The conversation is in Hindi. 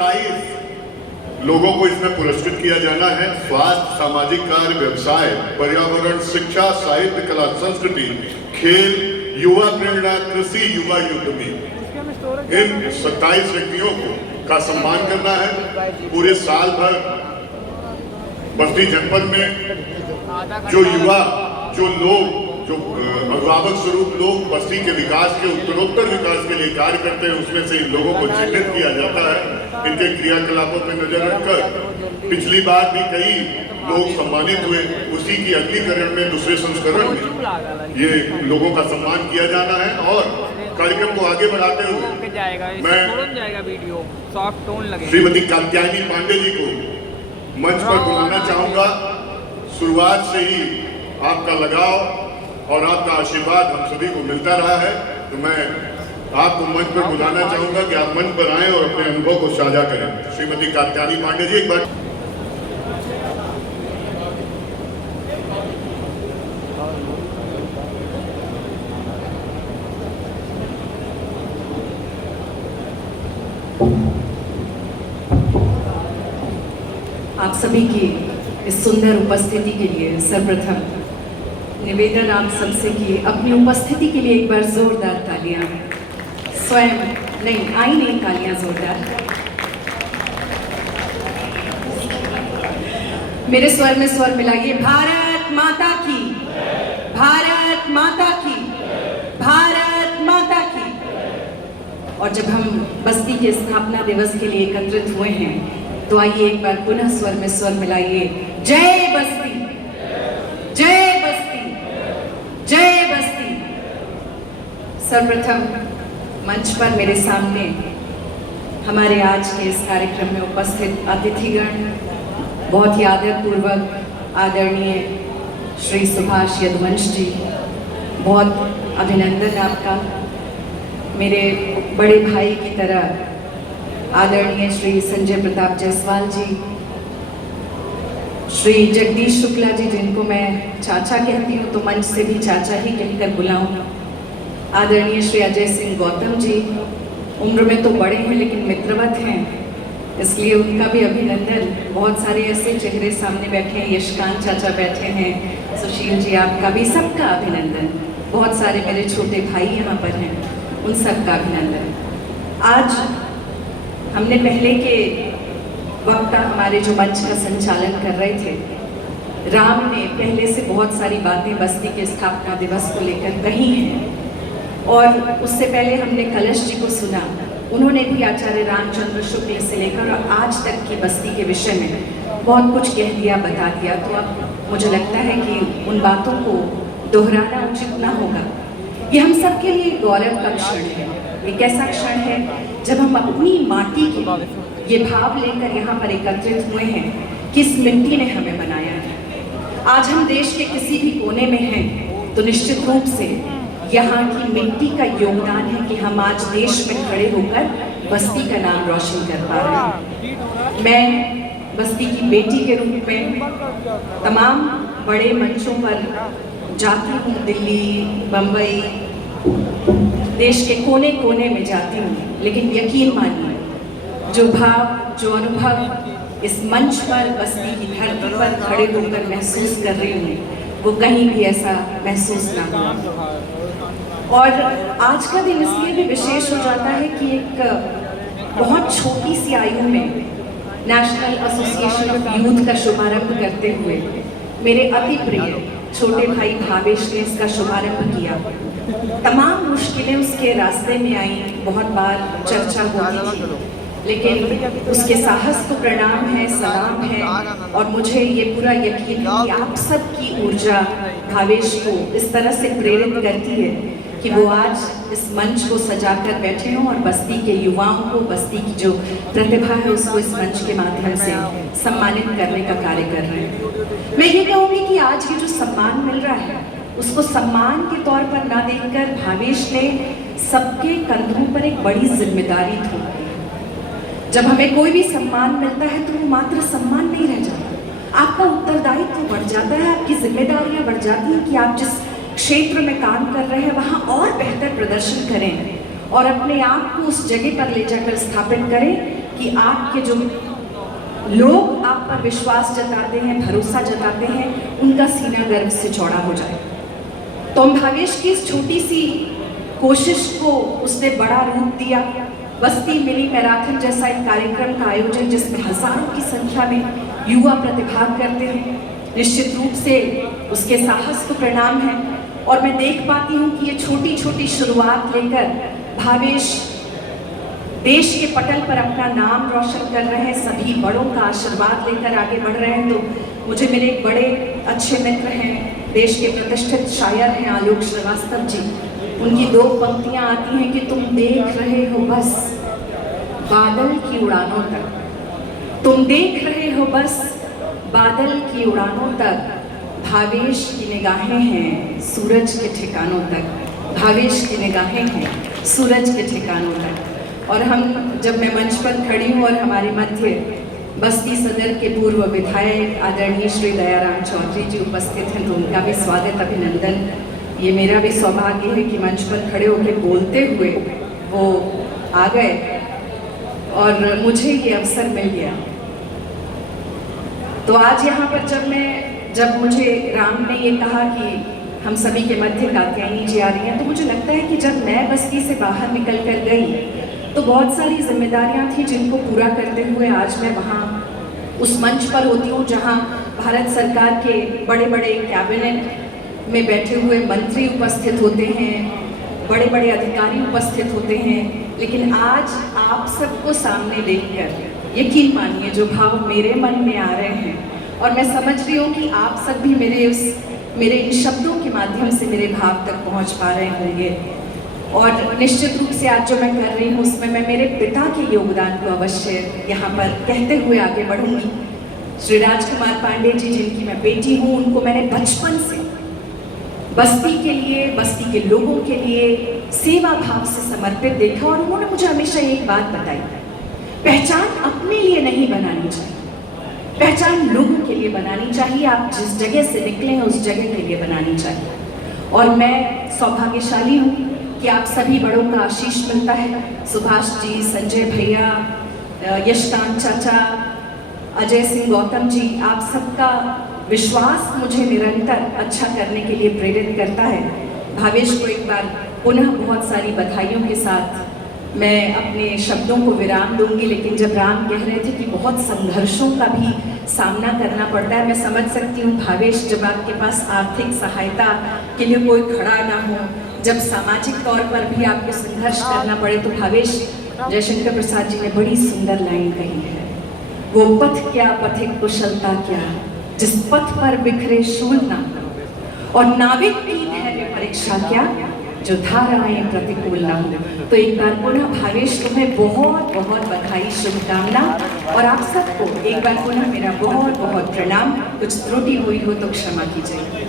27 लोगों को इसमें पुरस्कृत किया जाना है। स्वास्थ्य, सामाजिक कार्य, व्यवसाय, पर्यावरण, शिक्षा, साहित्य, कला, संस्कृति, खेल, युवा प्रेरणा, कृषि, युवा युद्ध। इन 27 व्यक्तियों का सम्मान करना है। पूरे साल भर बस्ती जनपद में जो युवा, जो लोग, जो अभिभावक स्वरूप लोग बस्ती के विकास के, उत्तरोत्तर विकास के लिए कार्य करते हैं, उसमें से इन लोगों को चिन्हित किया जाता है। इनके क्रियाकलापों पर नजर रखकर पिछली बार भी कई लोग सम्मानित हुए। उसी की अगली करण में, दूसरे संस्करण में ये लोगों का सम्मान किया जाना है। और कार्यक्रम को आगे बढ़ाते हुए मैं श्रीमती कात्यायनी पांडे जी को मंच पर बुलाना चाहूंगा। शुरुआत से ही आपका लगाव और आपका आशीर्वाद हम सभी को मिलता रहा है, तो मैं आपको मंच पर बुलाना चाहूंगा कि आप मंच पर आएं और अपने अनुभव को साझा करें। श्रीमती कात्यायनी पांडे जी, एक बार। आप सभी की इस सुंदर उपस्थिति के लिए सर्वप्रथम निवेदन आप सबसे कि अपनी उपस्थिति के लिए एक बार जोरदार तालियां। स्वयं नहीं आई नहीं तालियां जोरदार। मेरे स्वर में स्वर मिलाइए। भारत माता की, भारत माता की, भारत माता की। और जब हम बस्ती के स्थापना दिवस के लिए एकत्रित हुए हैं, तो आइए एक बार पुनः स्वर में स्वर मिलाइए। जय बस्ती, जय बस्ती, जय बस्ती। सर्वप्रथम मंच पर मेरे सामने हमारे आज के इस कार्यक्रम में उपस्थित अतिथिगण, बहुत ही आदरपूर्वक आदरणीय श्री सुभाष यदुवंश जी, बहुत अभिनंदन आपका। मेरे बड़े भाई की तरह आदरणीय श्री संजय प्रताप जायसवाल जी, श्री जगदीश शुक्ला जी, जिनको मैं चाचा कहती हूँ तो मंच से भी चाचा ही कहकर बुलाऊं, आदरणीय श्री अजय सिंह गौतम जी, उम्र में तो बड़े हैं लेकिन मित्रवत हैं, इसलिए उनका भी अभिनंदन। बहुत सारे ऐसे चेहरे सामने बैठे हैं, यशकांत चाचा बैठे हैं, सुशील जी, आपका भी सबका अभिनंदन। बहुत सारे मेरे छोटे भाई यहाँ पर हैं, उन सबका अभिनंदन। आज हमने पहले के वक्ता हमारे जो मंच का संचालन कर रहे थे, राम ने पहले से बहुत सारी बातें बस्ती के स्थापना दिवस को लेकर कही हैं, और उससे पहले हमने कलश जी को सुना, उन्होंने भी आचार्य रामचंद्र शुक्ल से लेकर आज तक की बस्ती के विषय में बहुत कुछ कह दिया, बता दिया। तो अब मुझे लगता है कि उन बातों को दोहराना उचित ना होगा। ये हम सब के लिए गौरव का क्षण है। एक ऐसा क्षण है जब हम अपनी माटी के ये भाव लेकर यहाँ पर एकत्रित हुए हैं कि इस मिट्टी ने हमें बनाया है। आज हम देश के किसी भी कोने में हैं तो निश्चित रूप से यहाँ की मिट्टी का योगदान है कि हम आज देश में खड़े होकर बस्ती का नाम रोशन कर पा रहे हैं। मैं बस्ती की बेटी के रूप में तमाम बड़े मंचों पर जाती हूँ, दिल्ली, बम्बई, देश के कोने कोने में जाती हूँ, लेकिन यकीन मानिए जो भाव, जो अनुभव इस मंच पर बस्ती की धरती पर खड़े होकर महसूस कर रही हूँ, वो कहीं भी ऐसा महसूस ना हो। और आज का दिन इसलिए भी विशेष हो जाता है कि एक बहुत छोटी सी आयु में नेशनल एसोसिएशन ऑफ यूथ का शुभारंभ करते हुए मेरे अति प्रिय छोटे भाई भावेश ने इसका शुभारंभ किया। तमाम मुश्किलें उसके रास्ते में आई, बहुत बार चर्चा होती थी, लेकिन उसके साहस को प्रणाम है, सलाम है। और मुझे ये पूरा यकीन है कि आप सबकी ऊर्जा भावेश को इस तरह से प्रेरित करती है कि वो आज इस मंच को सजाकर बैठे हों और बस्ती के युवाओं को, बस्ती की जो प्रतिभा है उसको इस मंच के माध्यम से सम्मानित करने का कार्य कर रहे हैं। मैं ये कहूँगी कि आज ये जो सम्मान मिल रहा है उसको सम्मान के तौर पर ना देखकर भावेश ने सबके कंधों पर एक बड़ी जिम्मेदारी थोपी है। जब हमें कोई भी सम्मान मिलता है तो वो मात्र सम्मान नहीं रह जाता, आपका उत्तरदायित्व बढ़ जाता है, आपकी जिम्मेदारियां बढ़ जाती हैं कि आप जिस क्षेत्र में काम कर रहे हैं वहाँ और बेहतर प्रदर्शन करें और अपने आप को उस जगह पर ले जाकर स्थापित करें कि आपके जो लोग आप पर विश्वास जताते हैं, भरोसा जताते हैं, उनका सीना गर्व से चौड़ा हो जाए। तो हम भावेश की इस छोटी सी कोशिश को उसने बड़ा रूप दिया। बस्ती मिली मैराथन जैसा एक कार्यक्रम का आयोजन जिसमें हजारों की संख्या में युवा प्रतिभाग करते हैं, निश्चित रूप से उसके साहस को प्रणाम है। और मैं देख पाती हूँ कि ये छोटी छोटी शुरुआत लेकर भावेश देश के पटल पर अपना नाम रोशन कर रहे हैं, सभी बड़ों का आशीर्वाद लेकर आगे बढ़ रहे हैं। तो मुझे मेरे एक बड़े अच्छे मित्र हैं, देश के प्रतिष्ठित शायर हैं आलोक श्रीवास्तव जी, उनकी दो पंक्तियां आती हैं कि तुम देख रहे हो बस बादल की उड़ानों तक, तुम देख रहे हो बस बादल की उड़ानों तक, भावेश की निगाहें हैं सूरज के ठिकानों तक, भावेश की निगाहें हैं सूरज के ठिकानों तक। और हम जब मैं मंच पर खड़ी हूँ और हमारे मध्य बस्ती सदर के पूर्व विधायक आदरणीय श्री दयाराम चौधरी जी उपस्थित हैं, तो उनका भी स्वागत अभिनंदन। ये मेरा भी सौभाग्य है कि मंच पर खड़े होकर बोलते हुए वो आ गए और मुझे ये अवसर मिल गया। तो आज यहाँ पर जब मुझे राम ने ये कहा कि हम सभी के मध्य कात्यायनी जी आ रही हैं, तो मुझे लगता है कि जब मैं बस्ती से बाहर निकल कर गई तो बहुत सारी जिम्मेदारियां थी जिनको पूरा करते हुए आज मैं वहाँ उस मंच पर होती हूँ जहाँ भारत सरकार के बड़े बड़े कैबिनेट में बैठे हुए मंत्री उपस्थित होते हैं, बड़े बड़े अधिकारी उपस्थित होते हैं। लेकिन आज आप सबको सामने देखकर यकीन मानिए जो भाव मेरे मन में आ रहे हैं, और मैं समझ रही हूँ कि आप सब भी मेरे इन शब्दों के माध्यम से मेरे भाव तक पहुँच पा रहे होंगे। और निश्चित रूप से आज जो मैं कर रही हूँ उसमें मैं मेरे पिता के योगदान को अवश्य यहाँ पर कहते हुए आगे बढ़ूंगी। श्री राजकुमार पांडे जी, जिनकी मैं बेटी हूँ, उनको मैंने बचपन से बस्ती के लिए, बस्ती के लोगों के लिए सेवा भाव से समर्पित देखा। और उन्होंने मुझे हमेशा एक बात बताई, पहचान अपने लिए नहीं बनानी चाहिए, पहचान लोगों के लिए बनानी चाहिए। आप जिस जगह से निकले हैं उस जगह के लिए बनानी चाहिए। और मैं सौभाग्यशाली हूँ कि आप सभी बड़ों का आशीष मिलता है। सुभाष जी, संजय भैया, यशकांत चाचा, अजय सिंह गौतम जी, आप सबका विश्वास मुझे निरंतर अच्छा करने के लिए प्रेरित करता है। भावेश को एक बार पुनः बहुत सारी बधाइयों के साथ मैं अपने शब्दों को विराम दूंगी। लेकिन जब राम कह रहे थे कि बहुत संघर्षों का भी सामना करना पड़ता है, मैं समझ सकती हूँ भावेश, जब आपके पास आर्थिक सहायता के लिए कोई खड़ा ना हो, जब सामाजिक तौर पर भी आपको संघर्ष करना पड़े, तो भावेश, जयशंकर प्रसाद जी ने बड़ी सुंदर लाइन कही है, वो पथ क्या पथिक कुशलता क्या, जिस पथ पर बिखरे शूल ना हो, और नाविक की धैर्य परीक्षा क्या, जो धाराएं प्रतिकूल ना हो। तो एक बार पुनः भावेश, तुम्हें बहुत बहुत बधाई, शुभकामना, और आप सबको एक बार पुनः मेरा बहुत बहुत प्रणाम। कुछ त्रुटि हुई हो तो क्षमा कीजिए।